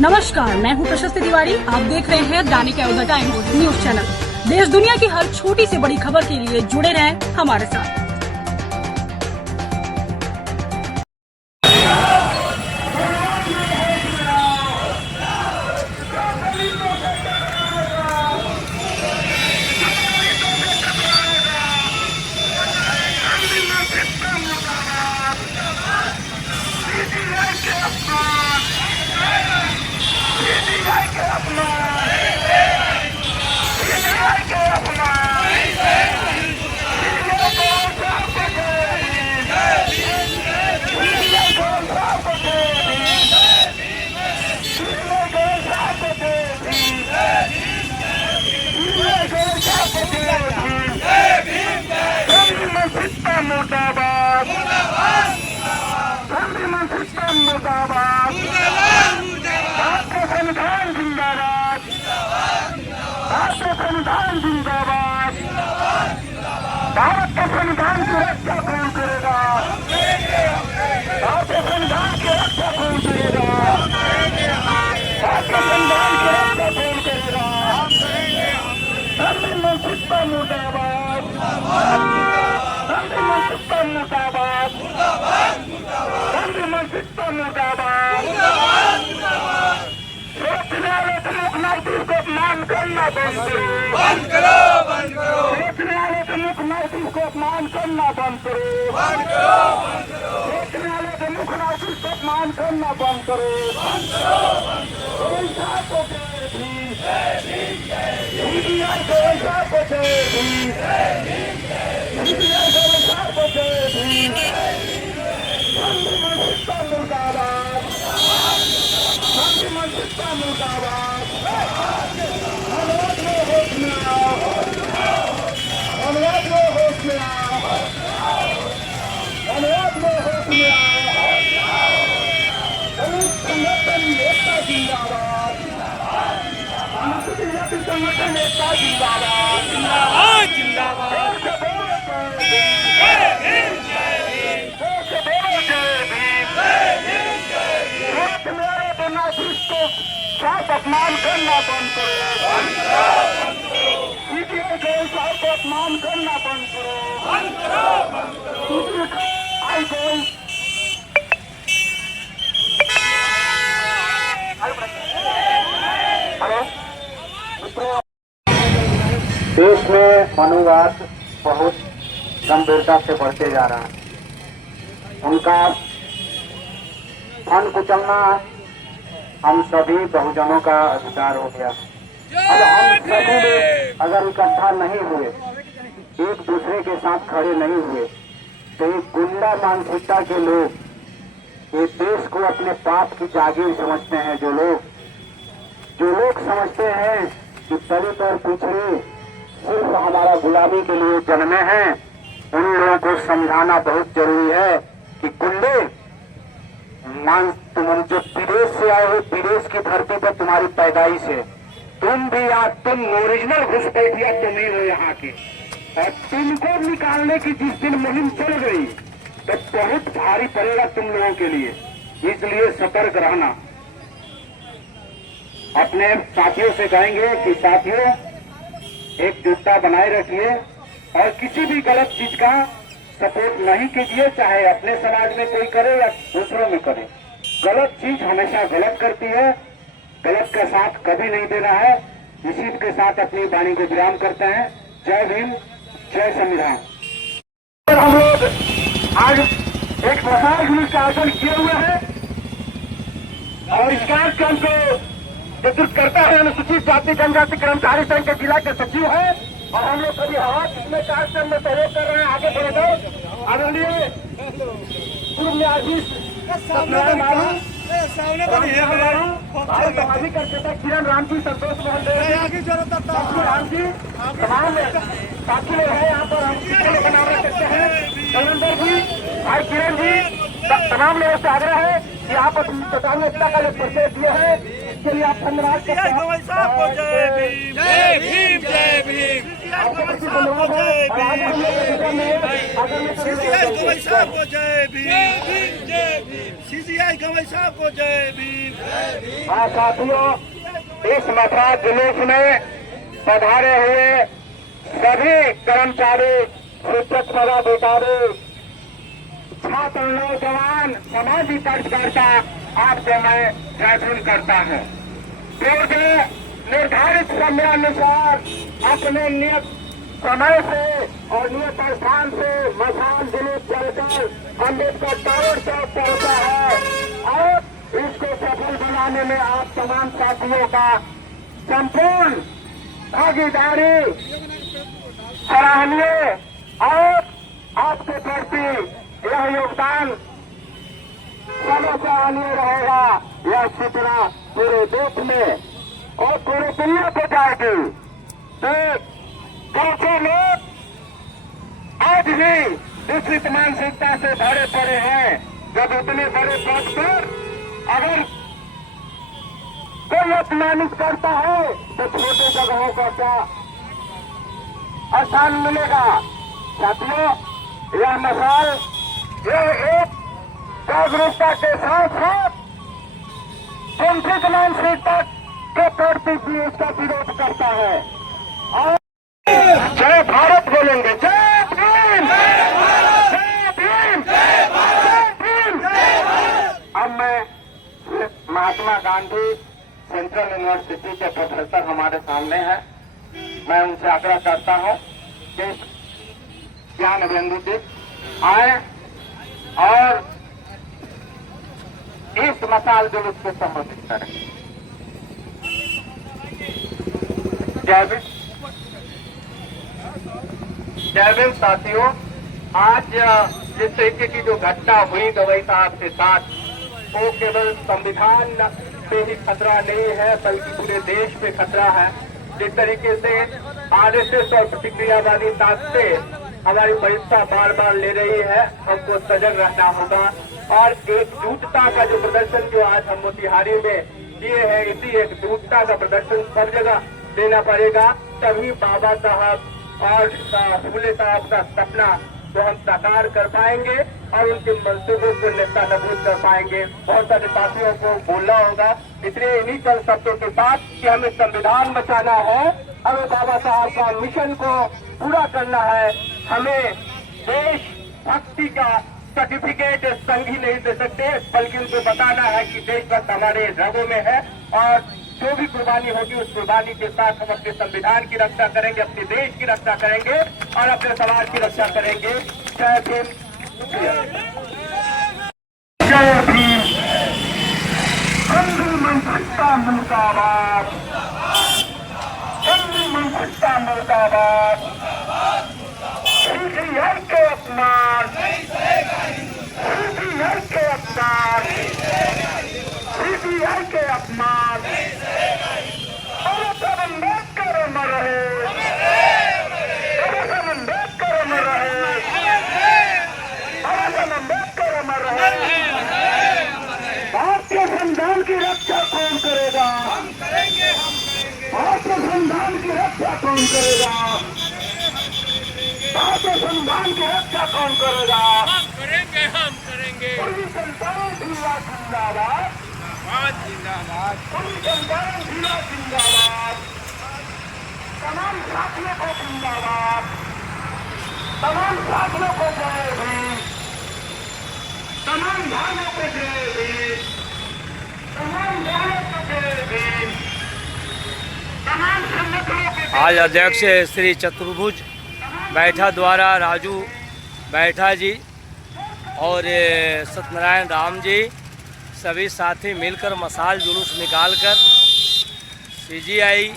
नमस्कार, मैं हूं प्रशस्ति तिवारी। आप देख रहे हैं दैनिक अयोध्या टाइम्स न्यूज चैनल। देश दुनिया की हर छोटी से बड़ी खबर के लिए जुड़े रहें हमारे साथ। मुर्दाबाद मुर्दाबाद भारतीय संविधान जिंदाबाद भारतीय संविधान जिंदाबाद भारत के संविधान की रक्षा कौन करेगा भारतीय संविधान की रक्षा कौन करेगा भारतीय संविधान की रक्षा कौन करेगा मुर्दाबाद मुर्दाबाद मुर्दाबाद न्यायालय के मुख्य न्यायाधीश को अपमान करना बंद करो न्यायालय के मुख्य न्यायाधीश को अपमान करना बंद करो न्यायालय के मुख्य न्यायाधीश को अपमान करना बंद करो संगठन एकता जिंदाबाद जिंदाबाद जिंदाबाद अपमान करना बंद करो सीबीआई को अपमान करना बंद करो देश में मनुवाद बहुत गंभीरता से बढ़ते जा रहा है। उनका फन कुचलना हम सभी बहुजनों का अधिकार हो गया। अब हम सभी लोग अगर इकट्ठा नहीं हुए, एक दूसरे के साथ खड़े नहीं हुए, तो एक गुंडा मानसिकता के लोग ये देश को अपने पाप की जागीर समझते हैं। जो लोग समझते हैं कि दलित और पिछड़े सिर्फ हमारा गुलामी के लिए जन्मे हैं, उन लोगों को समझाना बहुत जरूरी है कि गुंडे तुम जो विदेश से आए हो, विदेश की धरती पर तुम्हारी पैदाइश है, तुम ओरिजिनल घुसपैठिया तुम ही हो यहाँ के, और तुमको निकालने की जिस दिन मुहिम चल गई तो बहुत भारी पड़ेगा तुम लोगों के लिए। इसलिए सतर्क रहना। अपने साथियों से कहेंगे कि साथियों एकजुटता बनाए रखिए और किसी भी गलत चीज का सपोर्ट नहीं कीजिए, चाहे अपने समाज में कोई करे या दूसरों में करे। गलत चीज हमेशा गलत करती है, गलत का साथ कभी नहीं देना है। इसी के साथ अपनी वाणी को विराम करते हैं। जय भीम, जय संविधान। हम लोग आज एक प्रसार न्यूज का आयोजन किए हुए हैं और इस कार्यक्रम को नेतृत्व करता है अनुसूचित जाति जनजाति कर्मचारी संघ के जिला के सचिव है और हम लोग सभी हाथ इसमें कार्यक्रम में सहयोग कर रहे हैं। आगे बढ़े गए आदरणीय पूर्व न्यायाधीश सामाजिक कार्यकर्ता किरण राम जी, संतोष मोहन राम जी, तमाम साथी लोग हैं यहाँ पर। हम बना सकते हैं धर्मेंद्र जी, भाई किरण जी, तमाम लोगों से आग्रह है कि यहाँ पर टोटाल एकता का जो परिचय दिए हैं इसके लिए आप धन्यवाद करते हैं। सीसीआई गवई साहब को जय भीम। हाँ साथियों, इस मसाल जुलूस में पधारे हुए सभी कर्मचारी, शिक्षक पदाधिकारी, छात्र, नौजवान, समाजी कार्यकर्ता, आपसे मैं जयपुर करता हूँ। पूर्व निर्धारित समयानुसार अपने नियत समय से और नियत स्थान से मसाल जुलूस चलकर अम्बेडकर टावर चौक पहुंचा है और इसको सफल बनाने में आप तमाम साथियों का संपूर्ण भागीदारी सराहनीय और आपके प्रति यह योगदान सराहनीय रहेगा। यह सूचना पूरे देश में और पूरे दुनिया को जाएगी। कैसे लोग आज भी दूसरी मानसिकता से भरे पड़े हैं, जब इतने बड़े पद पर अगर कोई अपमानित करता है तो छोटे जगहों का क्या स्थान मिलेगा। साथियों, यह मसाल यह एक जागरूकता के साथ साथ कुंठित मानसिकता के प्रति भी इसका विरोध करता है। और जय भारत बोलेंगे, जय भीम, जय भीम, जय भीम। अब मैं महात्मा गांधी सेंट्रल यूनिवर्सिटी के प्रोफेसर हमारे सामने हैं, मैं उनसे आग्रह करता हूं कि ज्ञान बिंदु तक आए और इस मसाल जुलूस को संबोधित करें। जय भीम साथियों, आज जिस तरीके की जो घटना हुई गवई साहब के साथ, वो केवल संविधान पे ही खतरा नहीं है बल्कि पूरे देश पे खतरा है। जिस तरीके से आरएसएस और प्रतिक्रियावादी ताकतें हमारी परीक्षा बार बार ले रही है, हमको सजग रहना होगा और एकजुटता का जो प्रदर्शन जो आज हम मोतिहारी में किए हैं, इसी एकजुटता का प्रदर्शन सब जगह देना पड़ेगा। तभी बाबा साहब और फूले साहब का सपना जो हम साकार कर पाएंगे और उनके मंसूबों को नेता नबूद कर पाएंगे। बहुत सारे साथियों को बोलना होगा, इसलिए इन्हीं चंद शब्दों के साथ कि हमें संविधान बचाना है, हमें बाबा साहब का मिशन को पूरा करना है, हमें देश भक्ति का सर्टिफिकेट संघ ही नहीं दे सकते, बल्कि उनको बताना है कि देशभक्त हमारे रगों में है और जो भी कुर्बानी होगी उस कुर्बानी के साथ हम अपने संविधान की रक्षा करेंगे, अपने देश की रक्षा करेंगे और अपने समाज की रक्षा करेंगे। जय भीम, जय भीम। हिंदू मानसिकता मुर्दाबाद, हिंदू मानसिकता मुर्दाबाद। सीपीआई के अपमान, सीपीआई के अपमान, सीपीआई के अपमान। अम्बेडकर अमर रहे, अम्बेडकर अमर रहे, अम्बेडकर अमर रहे। भारतीय संविधान की रक्षा कौन करेगा? भारतीय संविधान की रक्षा कौन करेगा? भारतीय संविधान की रक्षा कौन करेगा? हम करेंगे, हम करेंगे। पूरी संतान जिला जिंदाबाद, जिंदाबाद। पूरी संतान जिला जिंदाबाद। तमाम साथियों को जिंदाबाद, तमाम साथियों को जय भीम, तमाम भाइयों को जय भीम, तमाम भाइयों को जय भीम, तमाम संगठनों को। आज अध्यक्ष श्री चतुर्भुज बैठा द्वारा राजू बैठा जी और सत्यनारायण राम जी सभी साथी मिलकर मसाल जुलूस निकालकर सीजीआई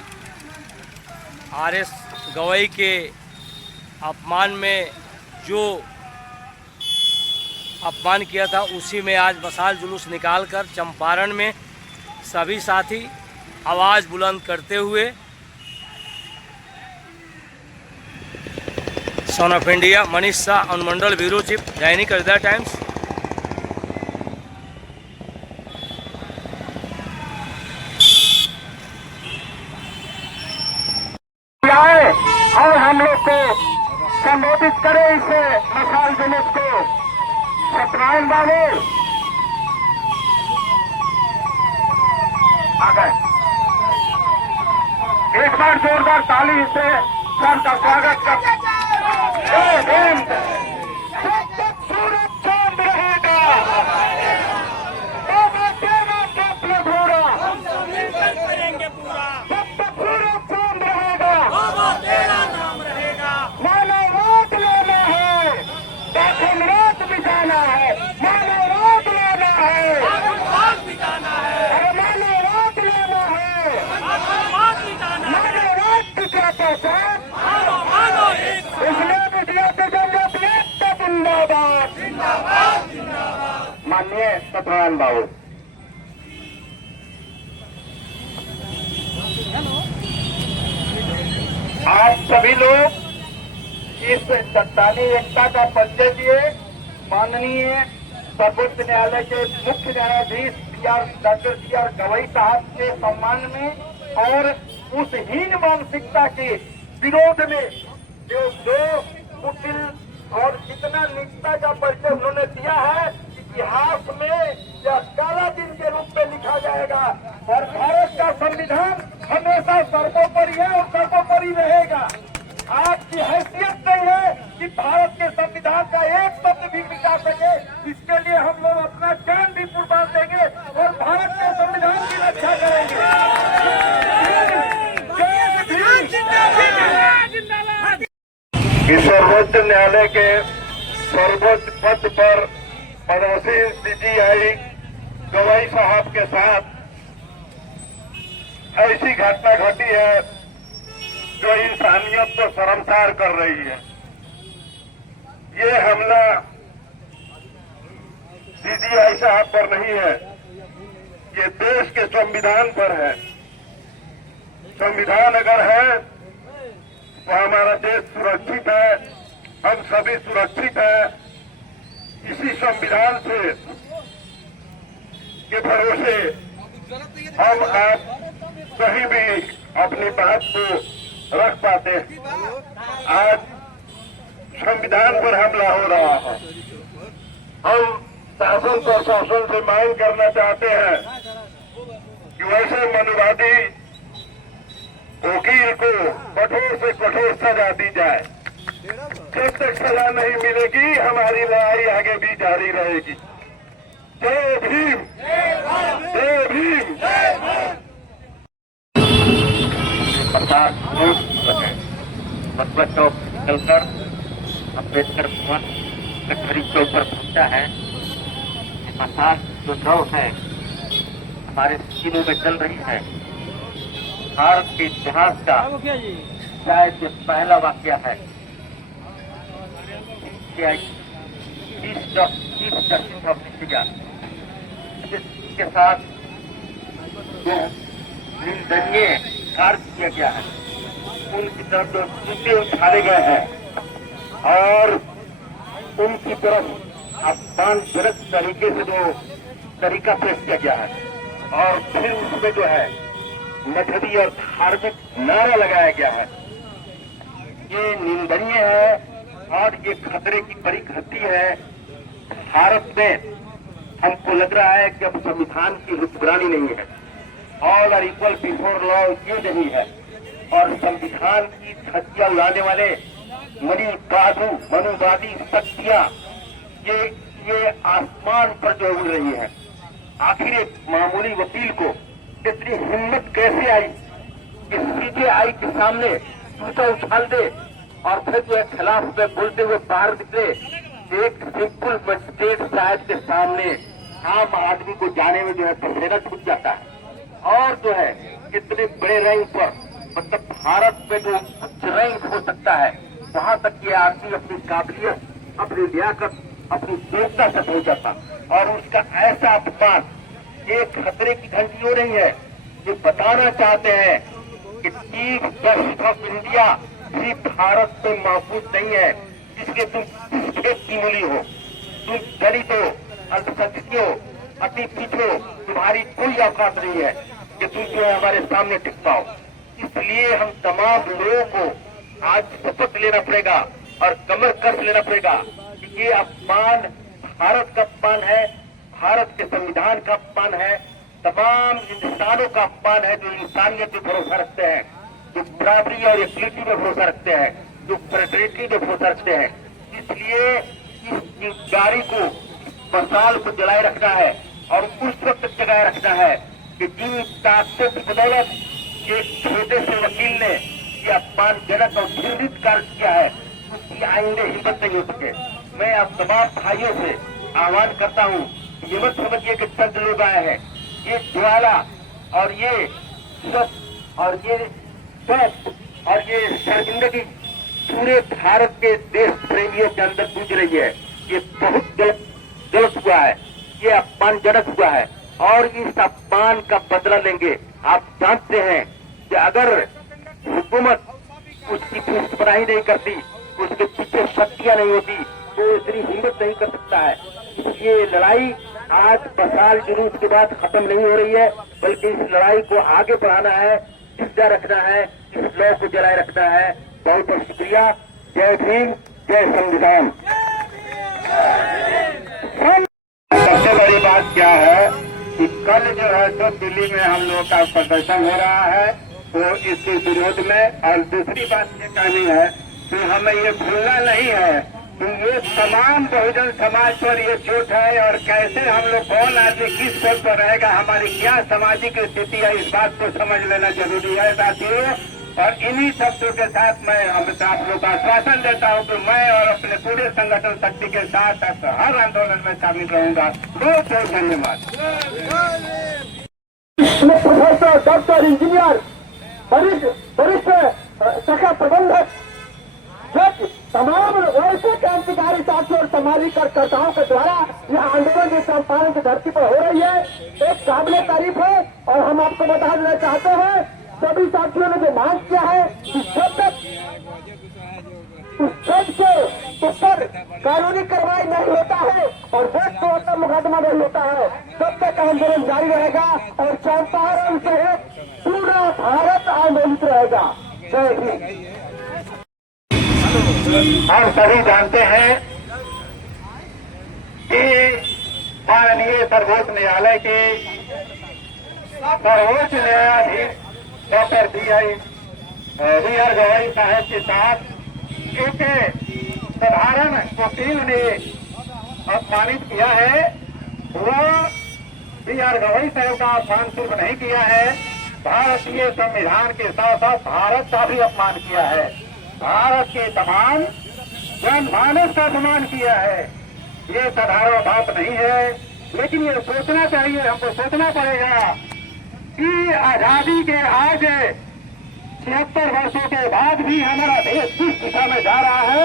आरएस गवई के अपमान में जो अपमान किया था उसी में आज मसाल जुलूस निकालकर चंपारण में सभी साथी आवाज़ बुलंद करते हुए son of India Manish Shah अनुमंडल ब्यूरो चीफ दैनिक अयोध्या टाइम्स। और हम लोग को संबोधित करें इसे मसाल जुलूस को। सत्यनारायण बाबू, आ गए। एक बार जोरदार ताली से सर का स्वागत कर। जय हिंद। जब तक सूरज चांद रहेगा, बाबा तेरा स्वप्न पूरा। जब तक सूरज चांद रहेगा, मानववाद लेना है, दाखिल रात बिताना है, मानववाद लेना है, अरे मानववाद लेना है, मानववाद बिचाते साथ इसलिए विद्यार्थी जनजाति एकता जिंदाबाद। माननीय सतनारायण बाबू, आप सभी लोग इस चट्टानी एकता का परिचय दिए। माननीय सर्वोच्च न्यायालय के मुख्य न्यायाधीश डॉक्टर CR गवई साहब के सम्मान में और उस हीन मानसिकता के विरोध में जो कुटिल और इतना नीचता का परिचय उन्होंने दिया है, इतिहास में यह काला दिन के रूप में लिखा जाएगा। और भारत का संविधान हमेशा सर्वोपरि है और सर्वोपरि रहेगा। आपकी हैसियत नहीं है कि भारत के संविधान का एक शब्द भी मिटा सके। इसके लिए हम लोग अपना जान भी कुर्बान देंगे और भारत के संविधान की रक्षा करेंगे। इस सर्वोच्च न्यायालय के सर्वोच्च पद पर पड़ोसी CGI गवई साहब के साथ ऐसी घटना घटी है जो इंसानियत को शर्मसार कर रही है। ये हमला CGI साहब पर नहीं है, ये देश के संविधान पर है। संविधान अगर है तो हमारा देश सुरक्षित है, हम सभी सुरक्षित हैं। इसी संविधान से के भरोसे हम आप कहीं भी अपनी बात को रख पाते हैं। आज संविधान पर हमला हो रहा है। हम शासन प्रशासन से मांग करना चाहते हैं कि वैसे मनुवादी वकील को कठोर से कठोर सजा दी जाए। जब तक सजा नहीं मिलेगी हमारी लड़ाई आगे भी जारी रहेगी। जय भीम, जय भीम। मतलब चौक निकलकर अम्बेडकर भवन कचहरी चौक पर पहुंचा है। आसार जो दौड़ है हमारे सीनों में चल रही है। भारत के इतिहास का शायद ये पहला वाक्य है। चीफ जस्टिस ऑफ इंडिया जिसके साथ जो निंदनीय कार्य किया गया है, उनकी तरफ जो जूते उछाले गए हैं और उनकी तरफ अपमानजनक तरीके से जो तरीका पेश किया गया है और फिर उसमें जो है मजहबी और धार्मिक नारा लगाया गया है, ये निंदनीय है और ये खतरे की बड़ी घटी है। भारत में हमको लग रहा है कि अब संविधान की हुक्मरानी नहीं है, all are equal before law ये नहीं है। और संविधान की धज्जियां उड़ाने वाले मनुवादी शक्तियां ये आसमान पर जो उड़ रही है। आखिर एक मामूली वकील को इतनी हिम्मत कैसे आई कि CBI के सामने जूता उछाल दे और फिर जो है खिलाफ में बोलते हुए बाहर निकले। एक सिंपल मजिस्ट्रेट साहब के सामने आम आदमी को जाने में जो है पसीना छूट जाता है। और जो है इतने बड़े रैंक पर, मतलब भारत में जो उच्च रैंक हो सकता है, वहां तक ये आदमी अपनी काबिलियत, अपनी लियाकत, अपनी योग्यता से पहुंचा था। और उसका ऐसा अपमान एक खतरे की घंटी हो रही है। ये बताना चाहते हैं कि चीफ जस्टिस ऑफ इंडिया सिर्फ भारत में महफूज नहीं है, जिसके तुम खेत की मूली हो, तुम दलित हो, अल्पसंख्यक हो, अति पिछड़ो, तुम्हारी कोई औकात नहीं है कि तुम जो है हमारे सामने टिक पाओ। इसलिए हम तमाम लोगों को आज शपथ लेना पड़ेगा और कमर कस लेना पड़ेगा कि ये अपमान भारत का अपमान है, भारत के संविधान का अपमान है। तमाम इंसानों का अपमान है जो इंसानियत पे भरोसा रखते हैं, जो बराबरी और इक्वलिटी पे भरोसा रखते हैं, जो फ्रेटर्निटी पे भरोसा रखते हैं। इसलिए इस गाड़ी को, मसाल को जलाए रखना है और उस वक्त तक जलाए रखना है कि जिन ताकतों की बदौलत एक छोटे से वकील ने ये अपमानजनक और घृणित कार्य किया है, उसकी आइंदे हिम्मत नहीं हो सके। मैं आप तमाम भाइयों से आह्वान करता हूँ, ये मत समझिए कि चंद लोग आए हैं। ये ज्वाला और ये सब और ये शर्मिंदगी पूरे भारत के देश प्रेमियों के अंदर गूंज रही है। ये बहुत गलत हुआ है, ये अपमानजनक हुआ है और इस अपमान का बदला लेंगे। आप जानते हैं कि अगर हुकूमत उसकी पुष्टपनाही नहीं करती, उसके पीछे शक्तियां नहीं होती, तो इतनी हिम्मत नहीं कर सकता है। ये लड़ाई आज मसाल जुलूस के बाद खत्म नहीं हो रही है, बल्कि इस लड़ाई को आगे बढ़ाना है, जिंदा रखना है, इस लौ को जलाए रखना है। बहुत बहुत शुक्रिया। जय भीम, जय संविधान। सबसे बड़ी बात क्या है कि कल जो है तो दिल्ली में हम लोग का प्रदर्शन हो रहा है, तो इसके विरोध में। और दूसरी बात ये कहनी है कि हमें ये भूलना नहीं है कि ये तमाम बहुजन समाज पर ये चोट है और कैसे हम लोग, कौन आदमी किस पद पर रहेगा, हमारी क्या सामाजिक स्थिति है, इस बात को समझ लेना जरूरी है साथियों। और इन्हीं शब्दों के साथ मैं आप लोग को आश्वासन देता हूँ कि मैं और अपने पूरे संगठन शक्ति के साथ हर आंदोलन में शामिल रहूंगा। बहुत बहुत धन्यवाद। प्रोफेसर, डॉक्टर, इंजीनियर, वरिष्ठ शाखा प्रबंधक, तमाम वैसे क्रांतिकारी साथियों और सामाजिक कार्यकर्ताओं के द्वारा यह आंदोलन जो चंपारण की धरती पर हो रही है, एक काबिल तारीफ है। और हम आपको बता देना चाहते हैं, सभी साथियों ने जो मांग किया है कि जब तक उस जज के ऊपर कानूनी कार्रवाई नहीं होता है और वोट का मुकदमा नहीं होता है, तब तक आंदोलन जारी रहेगा और चंपारण से पूरा भारत आंदोलित रहेगा। जय हिंद। हम सभी जानते हैं कि माननीय सर्वोच्च न्यायालय के सर्वोच्च न्यायाधीश डॉक्टर बी.आर. गवई साहब के साथ एक साधारण वकील ने अपमानित किया है। वह बी.आर. गवई साहब का अपमान सिर्फ नहीं किया है, भारतीय संविधान के साथ साथ भारत का भी अपमान किया है, भारत के तमाम जनमानस का अपमान किया है। ये साधारण बात नहीं है, लेकिन ये सोचना चाहिए, हमको सोचना पड़ेगा कि आजादी के आज 76 वर्षों के बाद भी हमारा देश किस दिशा में जा रहा है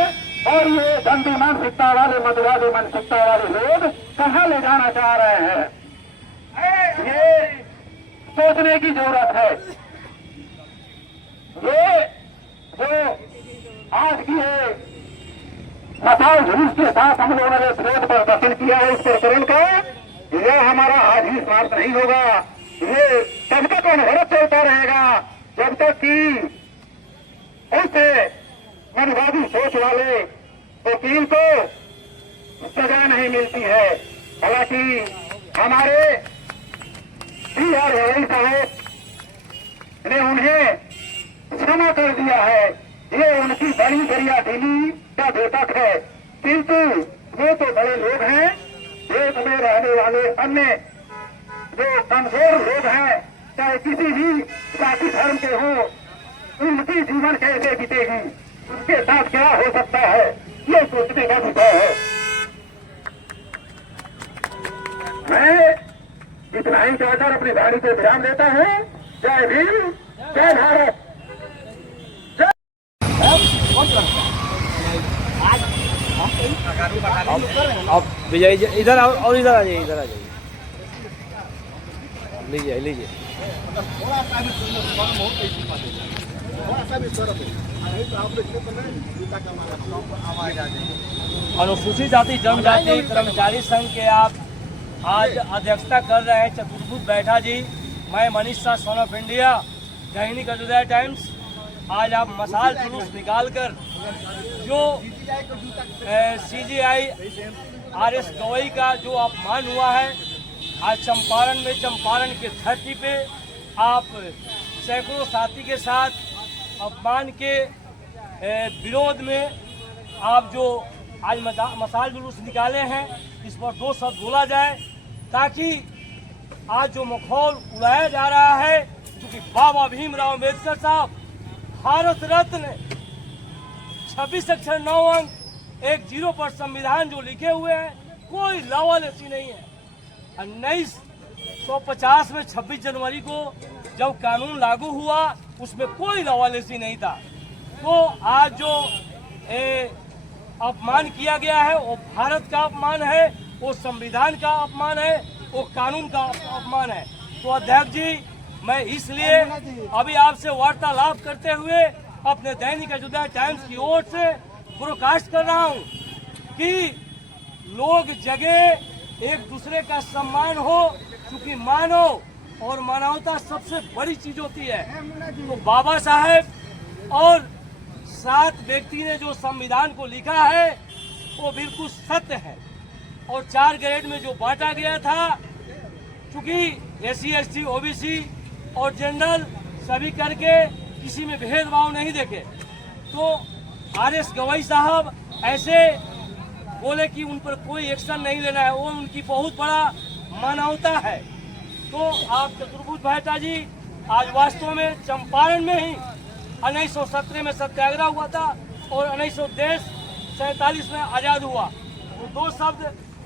और ये दंडी मानसिकता वाले, मधुवादी मानसिकता वाले लोग कहाँ ले जाना चाह रहे हैं, ये सोचने की जरूरत है। ये जो आज की मसाल जुलूस के साथ हम लोगों ने विरोध प्रदर्शन किया है इस प्रकरण का, यह हमारा आज ही समाप्त नहीं होगा। ये तब तक अनवरत चलता रहेगा जब तक कि उस मनवादी सोच वाले वकील को सजा नहीं मिलती है। हालांकि हमारे बी.आर. गवई साहब ने उन्हें क्षमा कर दिया है, ये उनकी बड़ी दरियादिली का द्योतक है। किंतु वो तो बड़े लोग हैं, देश में रहने वाले अन्य जो कमजोर लोग हैं, चाहे किसी भी जाति धर्म के हो, उनकी जीवन कैसे बीतेगी, उनके साथ क्या हो सकता है, ये सोचने का विषय है। मैं इतना ही कहकर अपनी वाणी को विराम देता हूँ। जय भीम, जय भारत। अब विजय जी इधर आओ और इधर आ जाइए, इधर आ जाइए, लीजिए लीजिए। अनुसूचित जाति जनजाति कर्मचारी संघ के आप आज अध्यक्षता कर रहे हैं चतुर्भुज बैठा जी। मैं Manish Shah, son of India, Dainik Ayodhya times. आज आप मसाल जुलूस निकालकर जो CJI RS गवई का जो अपमान हुआ है, आज चंपारण में, चंपारण के धरती पे आप सैकड़ों साथी के साथ अपमान के विरोध में आप जो आज मशाल जुलूस निकाले हैं, इस पर दो शब्द बोला जाए ताकि आज जो मखौल उड़ाया जा रहा है, क्योंकि बाबा भीमराव अम्बेडकर साहब भारत रत्न 26 अक्षर 9 अंक 10 पर संविधान जो लिखे हुए हैं, कोई लावालसी नहीं है। 1950 में 26 जनवरी को जब कानून लागू हुआ, उसमें कोई लावालसी नहीं था। तो आज जो अपमान किया गया है, वो भारत का अपमान है, वो संविधान का अपमान है, वो कानून का अपमान है। तो अध्यक्ष जी, मैं इसलिए अभी आपसे वार्तालाप करते हुए अपने दैनिक अयोध्या टाइम्स की ओर से ब्रॉडकास्ट कर रहा हूं कि लोग जगे, एक दूसरे का सम्मान हो, क्योंकि मानव और मानवता सबसे बड़ी चीज होती है। तो बाबा साहेब और 7 व्यक्ति ने जो संविधान को लिखा है, वो बिल्कुल सत्य है। और 4 ग्रेड में जो बांटा गया था, क्योंकि SC ST OBC और जनरल सभी करके किसी में भेदभाव नहीं देखे, तो RS गवई साहब ऐसे बोले कि उन पर कोई एक्शन नहीं लेना है, वो उनकी बहुत बड़ा मानवता है। तो आप चतुर्भुज मेहता जी, आज वास्तव में चंपारण में ही 1917 में सत्याग्रह हुआ था और 1947 में आजाद हुआ। तो 2 शब्द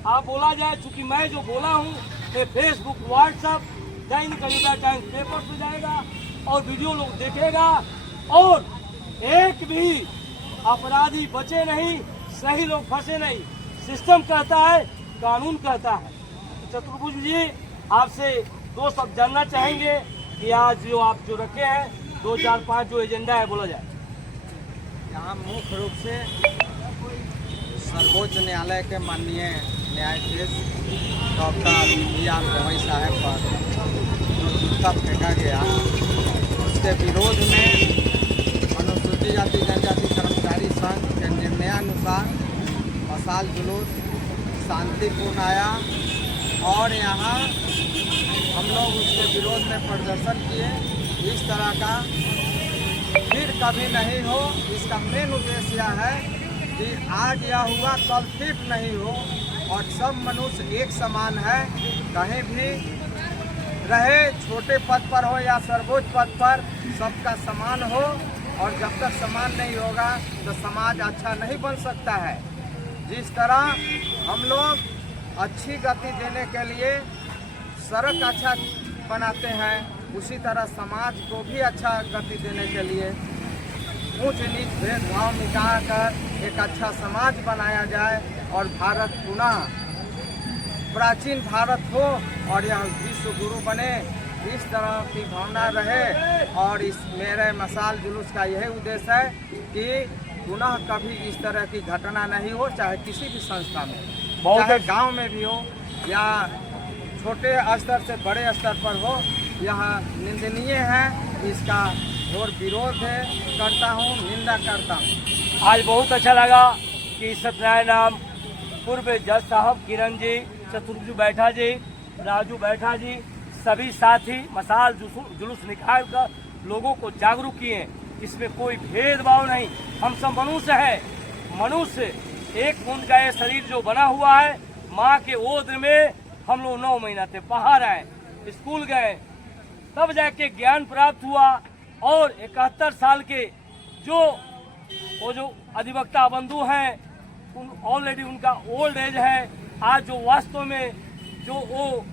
आप बोला जाए, चूंकि मैं जो बोला हूँ ये फेसबुक, व्हाट्सएप, दैनिक अयोध्या टाइम्स पेपर पे जाएगा और वीडियो लोग देखेगा, और एक भी अपराधी बचे नहीं, सही लोग फंसे नहीं। सिस्टम कहता है, कानून कहता है। चतुर्भुज जी, आपसे 2 शब्द जानना चाहेंगे कि आज जो आप जो रखे हैं 2, 4, 5 जो एजेंडा है, बोला जाए। यहाँ मुख्य रूप से सर्वोच्च न्यायालय के माननीय न्यायाधीश डॉक्टर BR गवई साहब पर जो जूता फेंका गया, उसके विरोध में अनुसूचित जाति जनजाति कर्मचारी संघ के निर्णयानुसार मशाल जुलूस शांतिपूर्ण आया और यहाँ हम लोग उसके विरोध में प्रदर्शन किए। इस तरह का फिर कभी नहीं हो, इसका मेन उद्देश्य यह है कि आज यह हुआ, कल फिर नहीं हो, और सब मनुष्य एक समान है, कहीं भी रहे, छोटे पद पर हो या सर्वोच्च पद पर, सबका समान हो। और जब तक समान नहीं होगा तो समाज अच्छा नहीं बन सकता है। जिस तरह हम लोग अच्छी गति देने के लिए सड़क अच्छा बनाते हैं, उसी तरह समाज को भी अच्छा गति देने के लिए ऊंच नीच भेदभाव मिटाकर एक अच्छा समाज बनाया जाए और भारत पुनः प्राचीन भारत हो और यह विश्व गुरु बने, इस तरह की भावना रहे। और इस मेरे मशाल जुलूस का यही उद्देश्य है कि पुनः कभी इस तरह की घटना नहीं हो, चाहे किसी भी संस्था में, चाहे गांव में भी हो या छोटे स्तर से बड़े स्तर पर हो। यह निंदनीय है, इसका घोर विरोध है, करता हूँ, निंदा करता हूँ। आज बहुत अच्छा लगा कि सत्यनारायण पूर्व जज साहब, किरण जी, चतुर्भुज बैठा जी, राजू बैठा जी, सभी साथी मशाल जुलूस निकाल कर लोगों को जागरूक किए। इसमें कोई भेदभाव नहीं, हम सब मनुष्य हैं। मनुष्य एक बूंद का ये शरीर जो बना हुआ है, माँ के ओद्र में हम लोग 9 महीना थे, बाहर आए, स्कूल गए, तब जाके ज्ञान प्राप्त हुआ। और 71 साल के वो जो अधिवक्ता बंधु हैं, ऑलरेडी उनका ओल्ड एज है। आज जो वास्तव में जो वो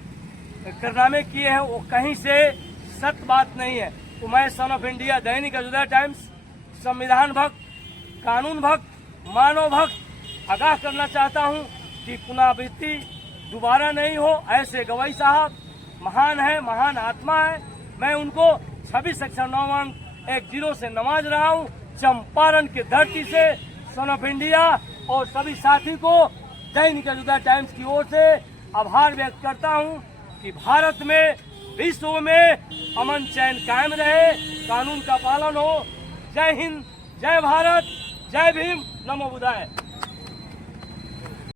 कारनामे किए हैं, वो कहीं से सत्य बात नहीं है। तो मैं son of India Dainik Ayodhya times संविधान भक्त, कानून भक्त, मानव भक्त आगाह करना चाहता हूं कि पुनरावृत्ति दोबारा नहीं हो। ऐसे गवई साहब महान है, महान आत्मा है। मैं उनको 26 अक्षर 9 अंक 10 से नवाज रहा हूं। चंपारण की धरती से सन ऑफ इंडिया और सभी साथी को दैनिक अयोध्या टाइम्स की ओर से आभार व्यक्त करता हूं कि भारत में, विश्व में अमन चैन कायम रहे, कानून का पालन हो। जय हिंद, जय भारत, जय भीम, नमो बुद्धाय।